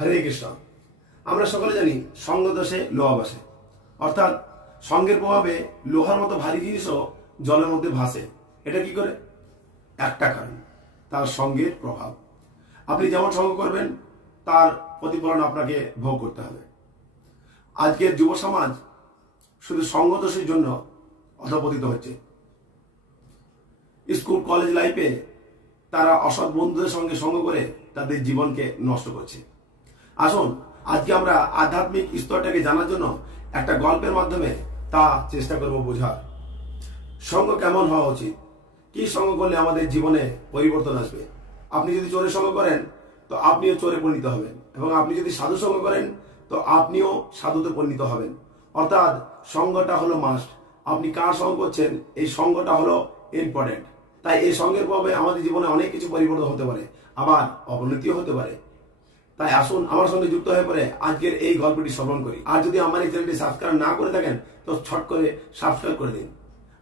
হরে কৃষ্ণ। আমরা সকলে জানি সঙ্গ দোষে লোহা বসে অর্থাৎ সঙ্গের প্রভাবে লোহার মতো ভারী জিনিসও জলের মধ্যে ভাসে। এটা কি করে? একটা কারণ, তার সঙ্গের প্রভাব। আপনি যেমন সঙ্গ করবেন, তার প্রতিফলন আপনাকে ভোগ করতে হবে। আজকের যুব সমাজ শুধু সঙ্গ দোষের জন্য অধপতিত হচ্ছে। স্কুল, কলেজ লাইফে তারা অসৎ বন্ধুদের সঙ্গে সঙ্গ করে তাদের জীবনকে নষ্ট করছে। আসুন, আজকে আমরা আধ্যাত্মিক স্তরটাকে জানার জন্য একটা গল্পের মাধ্যমে তা চেষ্টা করব বোঝার। সঙ্গ কেমন হওয়া উচিত? কি সঙ্গ করলে আমাদের জীবনে পরিবর্তন আসবে? আপনি যদি চোরের সঙ্গ করেন, তো আপনিও চোরে পরিণত হবেন এবং আপনি যদি সাধু সঙ্গ করেন, তো আপনিও সাধুতে পরিণত হবেন। অর্থাৎ সঙ্গটা হলো মাস্ট আপনি কার সঙ্গ করছেন, এই সঙ্গটা হলো ইম্পর্টেন্ট তাই এই সঙ্গের প্রভাবে আমাদের জীবনে অনেক কিছু পরিবর্তন হতে পারে, আবার অবনতিও হতে পারে। তাই আসুন আমার সঙ্গে যুক্ত হয়ে পড়ে আজকের এই গল্পটি শ্রবণ করি। আর যদি আমার এই চ্যানেলটি সাবস্ক্রাইব না করে থাকেন, তো ছট করে সাবস্ক্রাইব করে দিন।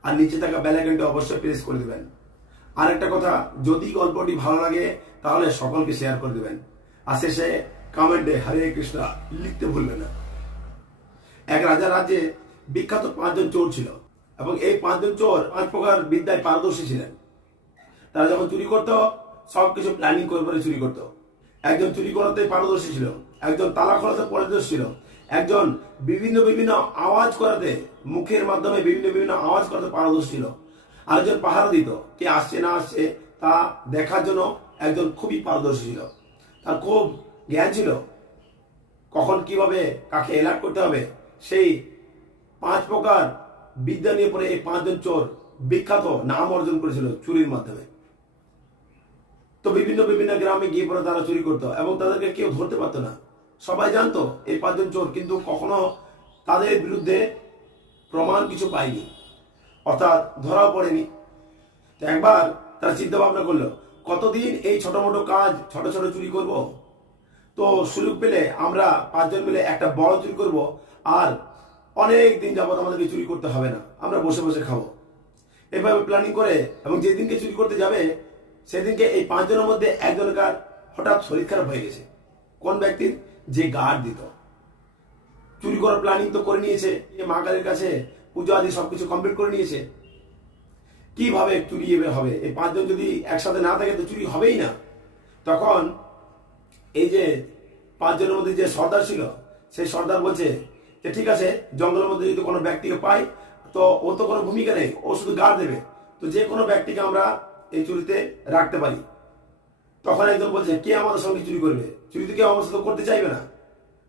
আর নিচে থাকা বেল আইকনটি অবশ্যই প্রেস করে দেবেন। আর একটা কথা, যদি গল্পটি ভালো লাগে, তাহলে সকলকে শেয়ার করে দিবেন। আর শেষে কমেন্টে হরে কৃষ্ণ লিখতে ভুলবেন না। এক রাজা রাজ্যে বিখ্যাত পাঁচজন চোর ছিল এবং এই পাঁচজন চোর পাঁচ প্রকার বিদ্যায় পারদর্শী ছিলেন। তারা যখন চুরি করতো, সবকিছু প্ল্যানিং করে করে চুরি করতো। একজন চুরি করাতে পারদর্শী ছিল, একজন তালা খোলাতে পারদর্শী ছিল, একজন বিভিন্ন বিভিন্ন আওয়াজ করাতে, মুখের মাধ্যমে বিভিন্ন বিভিন্ন আওয়াজ করাতে পারদর্শী ছিল। আরেকজন পাহারা দিত, কে আসছে না আসছে তা দেখার জন্য একজন খুবই পারদর্শী ছিল। তার খুব জ্ঞান ছিল, কখন কীভাবে কাকে অ্যালার্ট করতে হবে, সেই পাঁচ প্রকার বিদ্যা নিয়ে পরে এই পাঁচজন চোর বিখ্যাত নাম অর্জন করেছিল চুরির মাধ্যমে। তো বিভিন্ন বিভিন্ন গ্রামে গিয়ে পরে তারা চুরি করতো এবং তাদেরকে কেউ ধরতে পারতো না। সবাই জানতো, এই পাঁচজন চোর, কিন্তু কখনো তাদের বিরুদ্ধে প্রমাণ কিছু পায়নি। অর্থাৎ ধরাও পড়েনি। তো একবার তারা চিন্তা ভাবনা করল, কতদিন এই ছোট মোটো কাজ ছোট ছোট চুরি করব? তো সুযোগ পেলে আমরা পাঁচজন মিলে একটা বড় চুরি করব, আর অনেক দিন যাবত আমাদেরকে চুরি করতে হবে না। আমরা বসে বসে খাব। এভাবে প্ল্যানিং করে এবং যেদিনকে চুরি করতে যাবে সেদিনকে এই পাঁচজনের মধ্যে একজনকার হঠাৎ শরীর খারাপ হয়ে গেছে। কোন ব্যক্তির? যে গার্ড দিত। চুরি করার প্ল্যানিং তো করে নিয়েছে মা কালীর কাছে পুজো আদি সবকিছু কমপ্লিট করে নিয়েছে। কীভাবে চুরি হবে? এই পাঁচজন যদি একসাথে না থাকে তো চুরি হবেই না। তখন এই যে পাঁচজনের মধ্যে যে সর্দার ছিল, সেই সর্দার বলছে যে, ঠিক আছে, জঙ্গলের মধ্যে যদি কোনো ব্যক্তিকে পাই, তো ও তো কোনো ভূমিকা নেই, ও শুধু গার্ড দেবে। তো যে কোনো ব্যক্তিকে আমরা এই চুরিতে রাখতে পারি। তখন একজন বলছে, কে আমাদের সঙ্গে চুরি করবে? চুরি তো কেউ আমার সাথে করতে চাইবে না।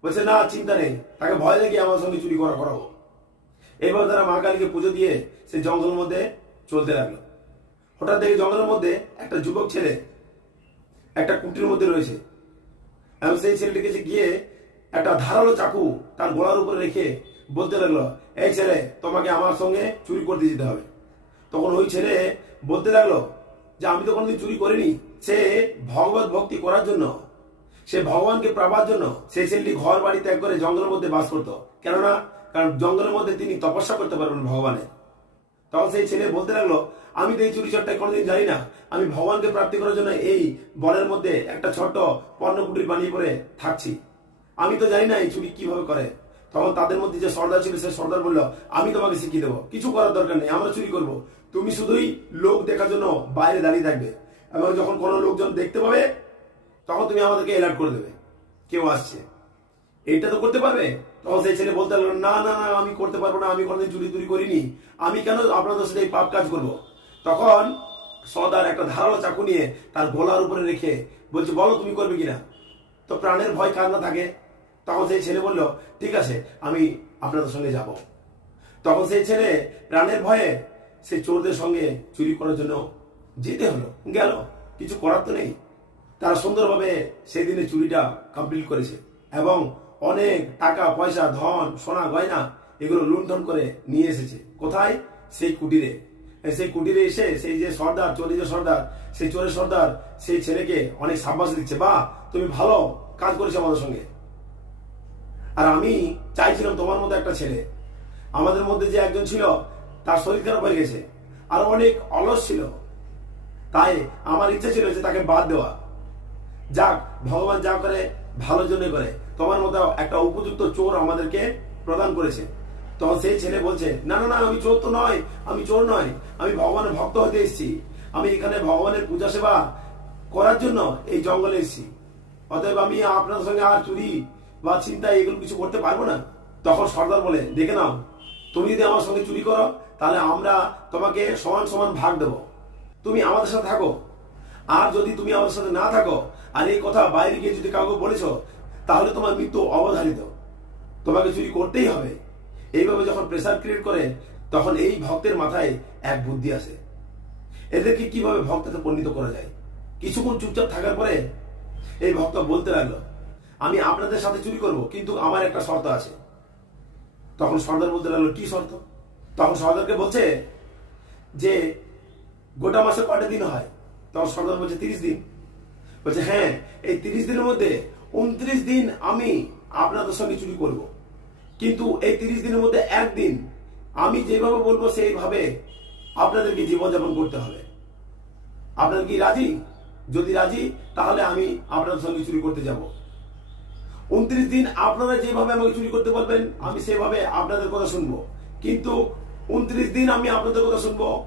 বলছে, না, চিন্তা নেই। তাকে ভয় দেখে আমার সঙ্গে চুরি করা, করাবো। এইভাবে তারা মা কালীকে পুজো দিয়ে সেই জঙ্গলের মধ্যে চলতে লাগল। হঠাৎ দেখে জঙ্গলের মধ্যে একটা যুবক ছেলে একটা কুটির মধ্যে রয়েছে। এবং সেই ছেলেটিকে গিয়ে একটা ধারালো চাকু তার গলার উপরে রেখে বলতে লাগল, এই ছেলে, তোমাকে আমার সঙ্গে চুরি করতে যেতে হবে। তখন ওই ছেলে বলতে লাগল যে আমি তো কোনোদিন চুরি করিনি, সে ভগবত ভক্তি করার জন্য, সে ভগবানকে পাবার জন্য সেই ছেলেটি ঘর বাড়ি ত্যাগ করে জঙ্গলের মধ্যে বাস করতো। কেননা, কারণ জঙ্গলের মধ্যে তিনি তপস্যা করতে পারবেন ভগবানের তখন সেই ছেলে বলতে লাগল, আমি তো এই চুরি চট্টায় কোনোদিন জানি না। আমি ভগবানকে প্রাপ্তি করার জন্য এই বনের মধ্যে একটা ছোট্ট পর্ণকুটির বানিয়ে পরে থাকছি। আমি তো জানি না এই চুরি কীভাবে করে। তখন তাদের মধ্যে যে সর্দার ছিল, সে সর্দার বলল, আমি তোমাকে শিখিয়ে দেবো। কিছু করার দরকার নেই, আমরা চুরি করব। তুমি শুধুই লোক দেখার জন্য বাইরে দাঁড়িয়ে থাকবে। এবং যখন কোনো লোকজন দেখতে পাবে, তখন তুমি আমাদেরকে অ্যালার্ট করে দেবে। কেউ আসছে। এইটা তো করতে পারবে? তখন সেই ছেলে বলতে লাগল, না না না, আমি করতে পারব না, আমি কোনোদিন চুরি চুরি করিনি। আমি কেন আপনাদের সাথে এই পাপ কাজ করব? তখন সদার একটা ধারালো চাকু নিয়ে তার গলার উপরে রেখে বলছে, বলো, তুমি করবে কিনা? তো প্রাণের ভয় কার না থাকে। তখন সেই ছেলে বলল, ঠিক আছে, আমি আপনাদের সঙ্গে যাব। তখন সেই ছেলে প্রাণের ভয়ে সেই চোরদের সঙ্গে চুরি করার জন্য যেতে হলো, গেল। কিছু করার তো নেই। তারা সুন্দরভাবে সেই দিনে চুরিটা কমপ্লিট করেছে এবং অনেক টাকা, পয়সা, ধন, সোনা, গয়না এগুলো লুণ্ঠন করে নিয়ে এসেছে। কোথায়? সেই কুটিরে। সেই কুটিরে এসে সেই যে সর্দার, চোরের যে সর্দার, সেই চোরের সর্দার সেই ছেলেকে অনেক সাব্বাস দিচ্ছে বা তুমি ভালো কাজ করেছ আমাদের সঙ্গে। আর আমি চাইছিলাম তোমার মতো একটা ছেলে। আমাদের মধ্যে যে একজন ছিল তার শরীর খারাপ হয়ে গেছে। আর অনেক অলস ছিল। তাই আমার ইচ্ছা ছিল যে তাকে বাদ দেওয়া। যাক, ভগবান যা করে, ভালোর জন্য করে। তোমার মতো একটা উপযুক্ত চোর আমাদেরকে প্রদান করেছে। তখন সেই ছেলে বলছে, না না না, আমি চোর তো নয়, আমি চোর নয়। আমি ভগবানের ভক্ত হতে এসেছি। আমি এখানে ভগবানের পূজা সেবা করার জন্য এই জঙ্গলে এসেছি। অতএব আমি আপনার সঙ্গে আর চুরি বা চিন্তা এগুলো কিছু করতে পারব না? তখন সর্দার বলে, দেখে নাও, তুমি যদি আমার সঙ্গে চুরি করো তাহলে আমরা তোমাকে সমান সমান ভাগ দেব। তুমি আমাদের সাথে থাকো। আর যদি তুমি আমাদের সাথে না থাকো, আর এই কথা বাইরে গিয়ে যদি কাউকে বলেছ, তাহলে তোমার মৃত্যু অবধারিত। তোমাকে চুরি করতেই হবে। এইভাবে যখন প্রেসার ক্রিয়েট করে, তখন এই ভক্তের মাথায় এক বুদ্ধি আসে। এদেরকে কীভাবে ভক্ততে পরিণত করা যায়? কিছুক্ষণ চুপচাপ থাকার পরে এই ভক্ত বলতে লাগল, আমি আপনাদের সাথে চুরি করব, কিন্তু আমার একটা শর্ত আছে। তখন সর্দার বলতে লাগল, কি শর্ত? তখন সর্দারকে বলছে যে গোটা মাসে কটা দিন হয়? তখন সর্দার বলছে, তিরিশ দিন। বলছে হ্যাঁ এই তিরিশ দিনের মধ্যে উনত্রিশ দিন আমি আপনাদের সঙ্গে চুরি করব। কিন্তু এই তিরিশ দিনের মধ্যে একদিন আমি যেভাবে বলব সেইভাবে আপনাদেরকে জীবনযাপন করতে হবে। আপনার কি রাজি? যদি রাজি, তাহলে আমি আপনাদের সঙ্গে চুরি করতে যাব। উনত্রিশ দিন আপনারা যেভাবে আমাকে চুরি করতে বলবেন, আমি সেভাবে আপনাদের কথা শুনব। কিন্তু উনত্রিশ দিন আমি আপনাদের কথা শুনব।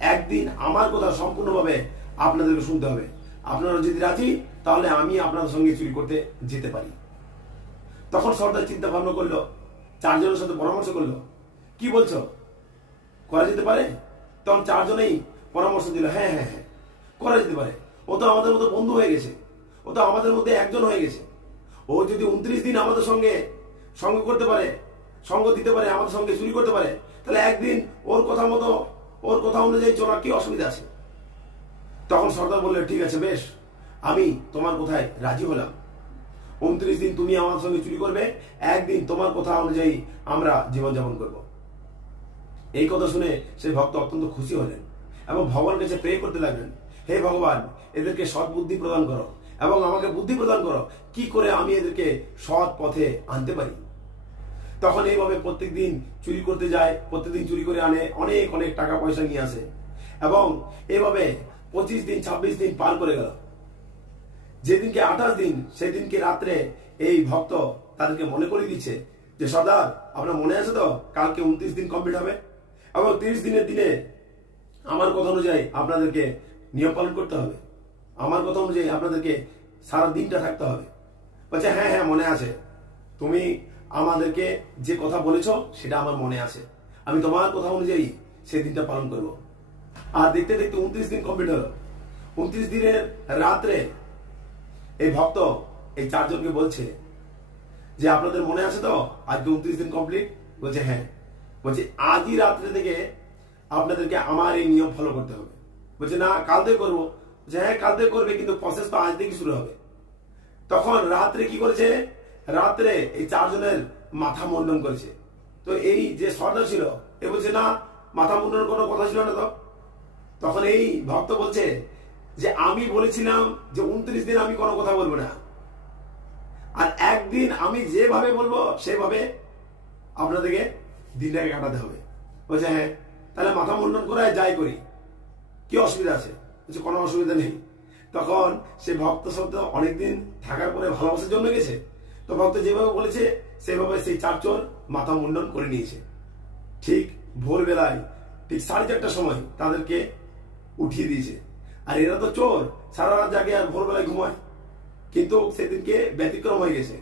একদিন আমার কথা সম্পূর্ণভাবে আপনাদেরকে শুনতে হবে। আপনারা যদি রাজি, তাহলে আমি আপনাদের সঙ্গে চুরি করতে যেতে পারি। তখন সর্দার চিন্তা ভাবনা করল, চারজনের সাথে পরামর্শ করল। কি বলছো? করা যেতে পারে? তখন চারজনেই পরামর্শ দিল হ্যাঁ হ্যাঁ হ্যাঁ করা যেতে পারে। ও তো আমাদের মতো বন্ধু হয়ে গেছে। ও তো আমাদের মধ্যে একজন হয়ে গেছে। ও যদি উনত্রিশ দিন আমাদের সঙ্গে সঙ্গ করতে পারে, সঙ্গ দিতে পারে, আমাদের সঙ্গে চুরি করতে পারে তাহলে একদিন ওর কথা মতো, ওর কথা অনুযায়ী চলার কি অসুবিধা আছে? তখন সর্দার বললে, ঠিক আছে, বেশ। আমি তোমার কোথায় রাজি হলাম। উনত্রিশ দিন তুমি আমার সঙ্গে চুরি করবে, একদিন তোমার কথা অনুযায়ী আমরা জীবনযাপন করব। এই কথা শুনে সেই ভক্ত অত্যন্ত খুশি হলেন এবং ভগবানের কাছে প্রে করতে লাগলেন, হে ভগবান, এদেরকে সৎ বুদ্ধি প্রদান করো এবং আমাকে বুদ্ধি প্রদান করো। কি করে আমি এদেরকে সৎ পথে আনতে পারি? তখন এইভাবে প্রত্যেক দিন চুরি করতে যায়, প্রত্যেকদিন চুরি করে আনে, অনেক অনেক টাকা পয়সা নিয়ে আসে। এবং এভাবে পঁচিশ দিন, ছাব্বিশ দিন পার করে গেল। যেদিনকে আঠাশ দিন, সেদিনকে রাত্রে এই ভক্ত তাদেরকে মনে করিয়ে দিচ্ছে যে, সর্দার, আপনার মনে আছে তো? কালকে উনত্রিশ দিন কমপ্লিট হবে? এবং তিরিশ দিনের দিনে আমার কথা অনুযায়ী আপনাদেরকে নিয়ম পালন করতে হবে। আমার কথা অনুযায়ী আপনাদেরকে সারা দিনটা থাকতে হবে। বলছে হ্যাঁ হ্যাঁ মনে আছে। তুমি আমাদেরকে যে কথা বলেছ, সেটা আমার মনে আছে। আমি তোমার কথা অনুযায়ী সেই দিনটা পালন করব। আর দেখতে দেখতে উনত্রিশ দিন কমপ্লিট হলো। উনত্রিশ দিনের রাত্রে এই ভক্ত, এই চারজনকে বলছে যে, আপনাদের মনে আছে তো? আজকে উনত্রিশ দিন কমপ্লিট বলছে হ্যাঁ। বলছে, আজই রাত্রে থেকে আপনাদেরকে আমার এই নিয়ম ফলো করতে হবে। বলছে, না, কাল থেকে করব। হ্যাঁ কাল থেকে করবে, কিন্তু প্রসেস তো আজ থেকে শুরু হবে। তখন রাত্রে কি করেছে? রাত্রে এই চারজনের মাথা মুন্ডন করেছে। তো এই যে সর্দার ছিল, এ বলছে, না, মাথা মুন্ডনের কোনো কথা ছিল না তো? তখন এই ভক্ত বলছে যে, আমি বলেছিলাম যে উনত্রিশ দিন আমি কোনো কথা বলব না। আর একদিন আমি যেভাবে বলব, সেভাবে আপনাদেরকে দিনটাকে কাটাতে হবে। বলছে হ্যাঁ তাহলে মাথা মুন্ডন করে যাই করি। কি অসুবিধা আছে? বলছে, কোনো অসুবিধা নেই। তখন সে ভক্ত শব্দ অনেকদিন থাকার পরে ভালোবাসার জন্য গেছে। তো ভক্ত যেভাবে বলেছে, সেভাবে সেই চার চোর মাথা মুন্ডন করে নিয়েছে। ঠিক ভোরবেলায়, ঠিক সাড়ে চারটার সময় তাদেরকে উঠিয়ে দিয়েছে। আর এরা তো চোর, সারা রাত জাগে আর ভোরবেলায় ঘুমায়। কিন্তু সেদিনকে ব্যতিক্রম হয়ে গেছে।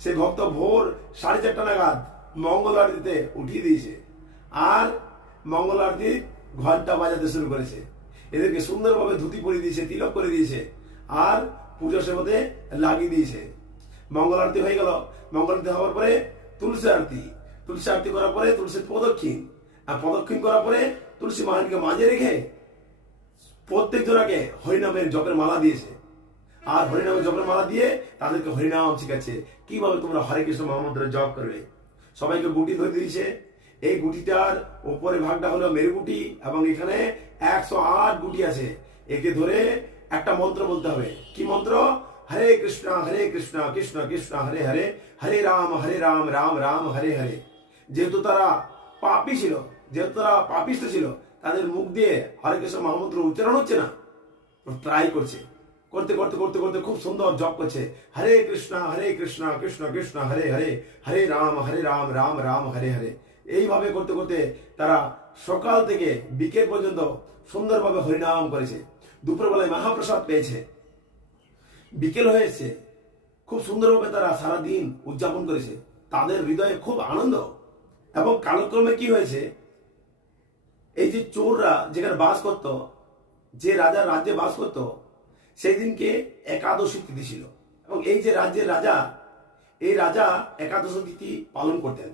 সে ভক্ত ভোর সাড়ে চারটা নাগাদ মঙ্গল আরতিতে উঠিয়ে দিয়েছে। আর মঙ্গল আরতি ঘণ্টা বাজাতে শুরু করেছে। এদেরকে সুন্দরভাবে ধুতি পরিয়ে দিয়েছে, তিলক করে দিয়েছে। আর পুজো সেবাতে লাগিয়ে দিয়েছে। মঙ্গল আরতি হয়ে গেল। মঙ্গল আরতি হওয়ার পরে তুলসী আরতি। তুলসী আরতি করার পরে তুলসীর প্রদক্ষিণ আর প্রদক্ষিণ করার পরে তুলসী মহানকে মাঝে রেখে প্রত্যেক জনাকে হরিনামের জপের মালা দিয়েছে। আর হরিনামের জপের মালা দিয়ে তাদেরকে হরিনাম শিখাচ্ছে। কীভাবে তোমরা হরে কৃষ্ণ মহামন্ত্রের জপ করবে? সবাইকে গুটি ধরে দিয়েছে। এই গুটিটার ওপরে ভাগটা হলো মেরু গুটি এবং এখানে একশো আট গুটি আছে। একে ধরে একটা মন্ত্র বলতে হবে। কি মন্ত্র? হরে কৃষ্ণ হরে কৃষ্ণ কৃষ্ণ কৃষ্ণ, হরে হরে হরে রাম হরে রাম রাম রাম, হরে হরে। যেহেতু তারা পাপি ছিল, যেহেতু তারা পাপিষ্ট ছিল, তাদের মুখ দিয়ে হরে কৃষ্ণ মহামন্ত্র উচ্চারণ হচ্ছে না। ট্রাই করছে। করতে করতে করতে করতে খুব সুন্দর জপ করছে। হরে কৃষ্ণ হরে কৃষ্ণ কৃষ্ণ কৃষ্ণ, হরে হরে হরে রাম হরে রাম রাম রাম, হরে হরে। এইভাবে করতে করতে তারা সকাল থেকে বিকেল পর্যন্ত সুন্দরভাবে হরিনাম করেছে। দুপুরবেলায় মহাপ্রসাদ পেয়েছে। বিকেল হয়েছে। খুব সুন্দরভাবে তারা সারা দিন উদযাপন করেছে। তাদের হৃদয়ে খুব আনন্দ। এবং কালক্রমে কি হয়েছে? এই যে চোররা যেখানে বাস করত, যে রাজার রাজ্যে বাস করত সেই দিনকে একাদশী তিথি ছিল। এবং এই যে রাজ্যের রাজা, এই রাজা একাদশী তিথি পালন করতেন।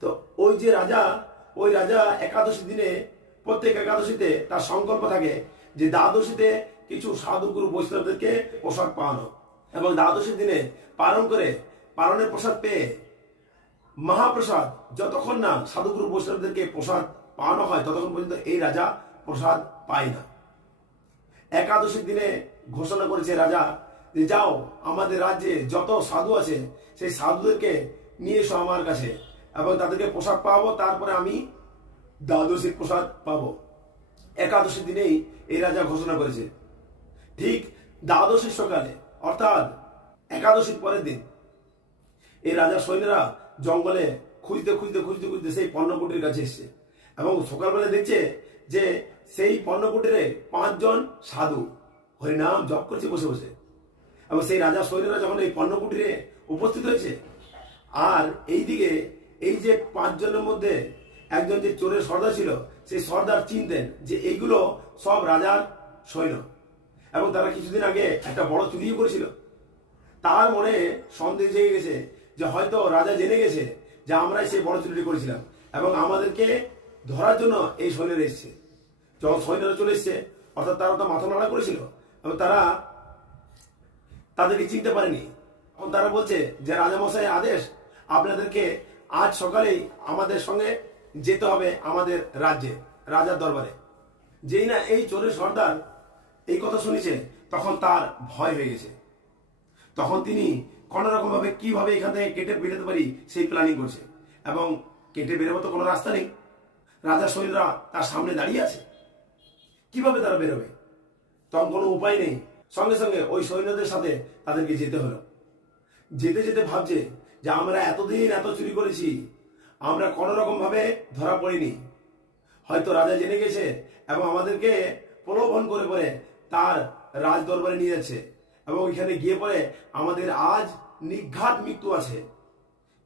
তো ওই যে রাজা, ওই রাজা একাদশী দিনে প্রত্যেক একাদশীতে তার সংকল্প থাকে যে দ্বাদশীতে কিছু সাধুগুরু বৈষ্ণবদেরকে পোশাক পাওয়ানো। এবং দ্বাদশীর দিনে পালন করে, পালনের প্রসাদ পেয়ে মহাপ্রসাদ, যতক্ষণ না সাধুগুরু বৈষ্ণবদেরকে প্রসাদ পাওয়ানো হয়, ততক্ষণ পর্যন্ত এই রাজা প্রসাদ পায় না। একাদশীর দিনে ঘোষণা করেছে রাজা যে, যাও, আমাদের রাজ্যে যত সাধু আছে, সেই সাধুদেরকে নিয়ে এসো আমার কাছে এবং তাদেরকে প্রসাদ পাবো তারপরে আমি দ্বাদশীর প্রসাদ পাবো। একাদশীর দিনেই এই রাজা ঘোষণা করেছে। ঠিক দ্বাদশীর সকালে, অর্থাৎ একাদশীর পরের দিন, এই রাজার সৈন্যরা জঙ্গলে খুঁজতে খুঁজতে খুঁজতে খুঁজতে সেই পণ্যকুটির কাছে এসছে এবং সকালবেলা দেখছে যে সেই পণ্যকুটিরে পাঁচজন সাধু, হরিনাম জপ করছে বসে বসে। এবং সেই রাজা সৈন্যরা যখন এই পণ্যকুটিরে উপস্থিত হয়েছে, আর এইদিকে এই যে পাঁচজনের মধ্যে একজন যে চোরের সর্দার ছিল, সেই সর্দার চিনতেন যে এইগুলো সব রাজার সৈন্য। এবং তারা কিছুদিন আগে একটা বড় চুরিও করেছিল। তার মনে সন্দেহ জেগে গেছে যে হয়তো রাজা জেনে গেছে যে আমরাই সেই বড় চুরিটি করেছিলাম এবং আমাদেরকে ধরার জন্য এই সৈন্যরা এসছে। যখন সৈন্যরা চলে এসছে, অর্থাৎ তারা তো মাথা নাড়া করেছিল এবং তারা তাদেরকে চিনতে পারেনি। তখন তারা বলছে যে রাজামশাই আদেশ আপনাদেরকে আজ সকালেই আমাদের সঙ্গে যেতে হবে আমাদের রাজ্যে, রাজার দরবারে। যেই না এই চোরের সর্দার এই কথা শুনেছে তখন তার ভয় হয়ে গেছে। তখন তিনি কোনো রকম ভাবে কীভাবে এখান থেকে কেটে বেরোতে পারি সেই প্ল্যানিং করছে। এবং কেটে বেরোবো তো কোনো রাস্তা নেই। রাজার শরীররা তার সামনে দাঁড়িয়ে আছে। কীভাবে তারা বেরোবে? তখন কোনো উপায় নেই। সঙ্গে সঙ্গে ওই সৈন্যদের সাথে তাদেরকে যেতে হলো। যেতে যেতে ভাবছে যে, আমরা এতদিন এত চুরি করেছি, আমরা কোনো রকম ভাবে ধরা পড়িনি। হয়তো রাজা জেনে গেছে এবং আমাদেরকে প্রলোভন করে করে তার রাজ দরবারে নিয়ে যাচ্ছে। এবং ওইখানে গিয়ে পরে আমাদের আজ নিঘাত মৃত্যু আছে।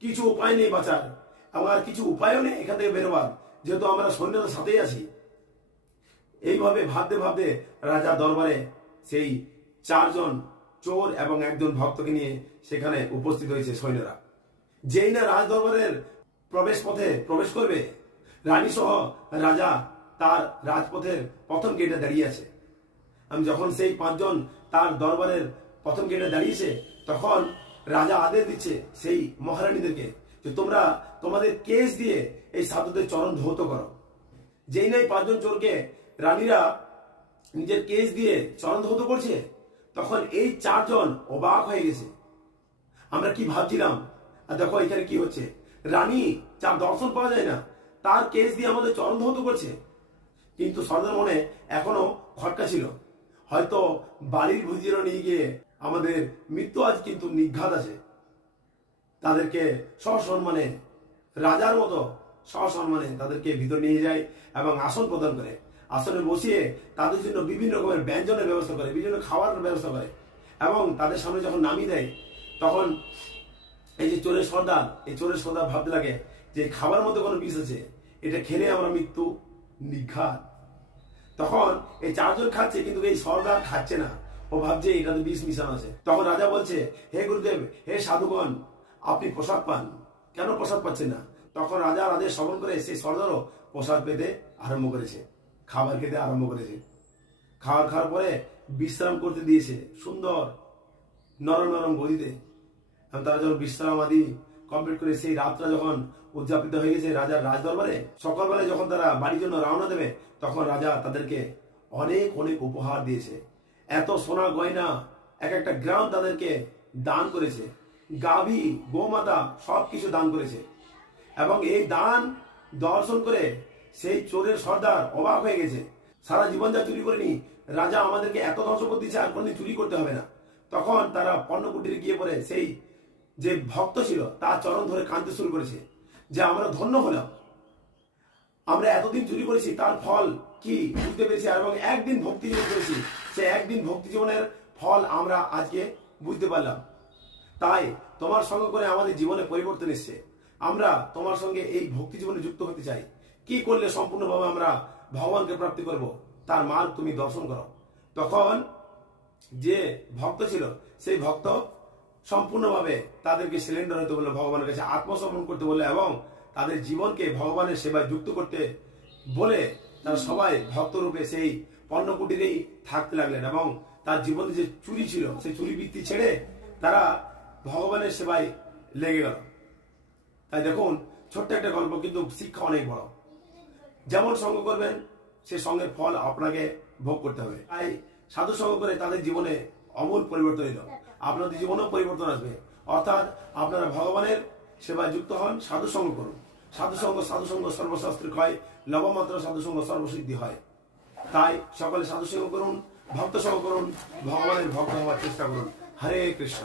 কিছু উপায় নেই বাঁচার। এবং আর কিছু উপায়ও নেই এখান থেকে বেরোবার। যেহেতু আমরা সৈন্যদের সাথেই আছি। এইভাবে ভাবতে ভাবতে রাজা দরবারে সেই চারজন চোর এবং একজন ভক্তকে নিয়ে সেখানে উপস্থিত হয়েছে সৈন্যরা। যেই না রাজ দরবারের প্রবেশ পথে প্রবেশ করবে রানী সহ রাজা তার রাজপথের প্রথম গেটে দাঁড়িয়ে আছে। আমি যখন সেই পাঁচজন তার দরবারের প্রথম গেটে দাঁড়িয়েছে, তখন রাজা আদেশ দিচ্ছে সেই মহারানীদেরকে যে তোমরা তোমাদের কেস দিয়ে এই সাধুদের চরণ ধৌত করো। যেই নাই পাঁচজন চোরকে রানীরা নিজের কেস দিয়ে চরণ ধৌত করছে, তখন এই চারজন অবাক হয়ে গেছে। আমরা কি ভাবছিলাম? আর দেখো এখানে কি হচ্ছে? রানী যার দর্শন পাওয়া যায় না, তার কেস দিয়ে আমাদের চরণ ধৌত করছে। কিন্তু সর্দার মনে এখনও খটকা ছিল। হয়তো বাড়ির ভুজিরও নিয়ে গিয়ে আমাদের মৃত্যু আজ কিন্তু নিঘাত আছে। তাদেরকে সসম্মানে, রাজার মতো সসম্মানে তাদেরকে ভিতর নিয়ে যায় এবং আসন প্রদান করে। আসনে বসিয়ে তাদের জন্য বিভিন্ন রকমের ব্যঞ্জনের ব্যবস্থা করে, বিভিন্ন খাওয়ার ব্যবস্থা করে এবং তাদের সামনে যখন নামিয়ে দেয়, তখন এই যে চোরের সর্দার এই চোরের সর্দার ভাবতে লাগে যে খাবার মধ্যে কোনো বিষ আছে, এটা খেলে আমরা মৃত্যু নিঘাত। তখন এই চারজন খাচ্ছে, কিন্তু এই সর্দার খাচ্ছে না। ও ভাবছে এটাতে বিষ মিশানো আছে। তখন রাজা বলছে, হে গুরুদেব, হে সাধুগণ, আপনি প্রসাদ পান। কেন প্রসাদ পাচ্ছেন না? তখন রাজা আদেশ শ্রবণ করে সেই সর্দারও প্রসাদ পেতে আরম্ভ করেছে, খাবার খেতে আরম্ভ করেছে। খাবার খাওয়ার পরে বিশ্রাম করতে দিয়েছে সুন্দর নরম নরম গদিতে। তারা যখন বিশ্রাম আদি কমপ্লিট করে সেই রাতটা যখন উদযাপিত হয়ে গেছে রাজার রাজ দরবারে সকালবেলায় যখন তারা বাড়ির জন্য রওনা দেবে, তখন রাজা তাদেরকে অনেক অনেক উপহার দিয়েছে। এত সোনা গয়না, এক একটা গ্রাম তাদেরকে দান করেছে। গাভী, গোমাতা সব কিছু দান করেছে। এবং এই দান দর্শন করে সেই চোরের সর্দার অবাক হয়ে গেছে। সারা জীবন যা চুরি করেনি। রাজা আমাদেরকে এত ধ্বংস করতে দিচ্ছে আর কোনোদিন চুরি করতে হবে না। তখন তারা পণ্যকুটিরে গিয়ে পরে সেই যে ভক্ত ছিল, তার চরণ ধরে কাঁদতে শুরু করেছে। যে আমরা ধন্য হলাম। আমরা এতদিন চুরি করেছি, তার ফল কি বুঝতে পেরেছি? এবং একদিন ভক্তি জীবন করেছি সে একদিন ভক্তি জীবনের ফল আমরা আজকে বুঝতে পারলাম। তাই তোমার সঙ্গে করে আমাদের জীবনে পরিবর্তন এসছে। আমরা তোমার সঙ্গে এই ভক্তি জীবনে যুক্ত হতে চাই। কি করলে সম্পূর্ণভাবে আমরা ভগবানকে প্রাপ্তি করব? তার মার্গ তুমি দর্শন করো। তখন যে ভক্ত ছিল, সেই ভক্ত সম্পূর্ণভাবে তাদেরকে সিলিন্ডার হতে বলল ভগবানের কাছে আত্মসমর্পণ করতে বলল এবং তাদের জীবনকে ভগবানের সেবায় যুক্ত করতে বলে তারা সবাই ভক্তরূপে সেই পণ্যকুটিরেই থাকতে লাগলেন এবং তার জীবনে যে চুরি ছিল সেই চুরি বৃত্তি ছেড়ে তারা ভগবানের সেবায় লেগে গেল। তাই দেখুন ছোট্ট একটা গল্প কিন্তু শিক্ষা অনেক বড়। যেমন সঙ্গ করবেন সে সঙ্গে ফল আপনাকে ভোগ করতে হবে। তাই সাধু সঙ্গ করে তাদের জীবনে অমূল পরিবর্তন এলো। আপনাদের জীবনেও পরিবর্তন আসবে। অর্থাৎ আপনারা ভগবানের সেবায় যুক্ত হন সাধু সঙ্গ করুন। সাধু সঙ্গ সাধু সঙ্গ সর্বশাস্ত্রিক হয় লবমাত্র সাধু সঙ্গ সর্বসিদ্ধি হয়। তাই সকলে সাধু সঙ্গ করুন ভক্ত সঙ্গ করুন, ভগবানের ভক্ত হওয়ার চেষ্টা করুন। হরে কৃষ্ণ।